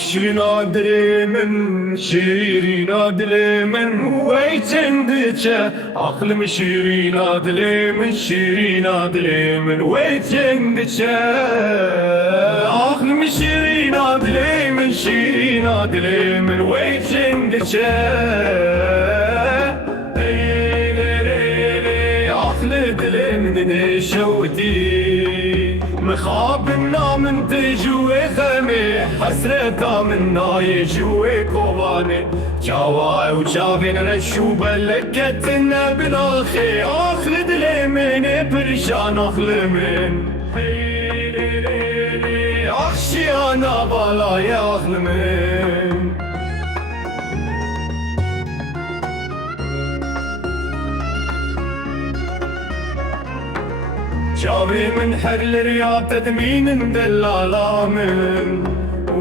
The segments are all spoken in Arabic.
شيرين ادري من شيرين ادري من ويتندك عقل شيرين ادري من شيرين ادري من ويتندك عقل شيرين ادري من شيرين ادري من ويتندك عقل دلي من شوتي مخابنا من تجوي خمي حسرتا من ناي جوي كوباني جاواي وجابين رشو بلكتنا بالاخي اخلد لي من برشان اخل من اخشي انا بالا يا اخل من جابي من حر رياض تدمين دلالا من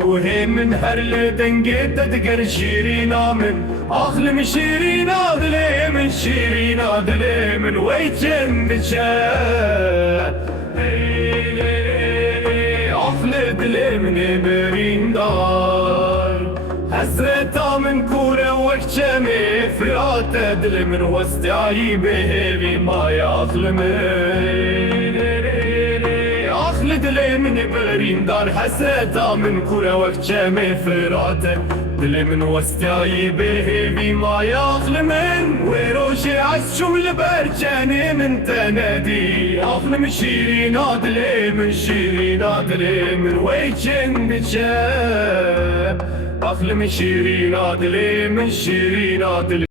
وهي من حر دنقيت تدقر شيرين من اخلم شيرين ادلي من شيرين ادلي من ويتن بشا افلد لي من برين دار حسرتا من كورة وكشمي فرات ادلي من وستعي به بما ياخلمي دلي من برين دار حسيتا من كورة وكشمي فراته دلي من وستاي به بما ياخل من ويروشي عالشم البرجاني من تنادي اخل من شيرين ادلي من شيرين ادلي من ويجن بجاب اخل من شيرين ادلي من شيرين ادلي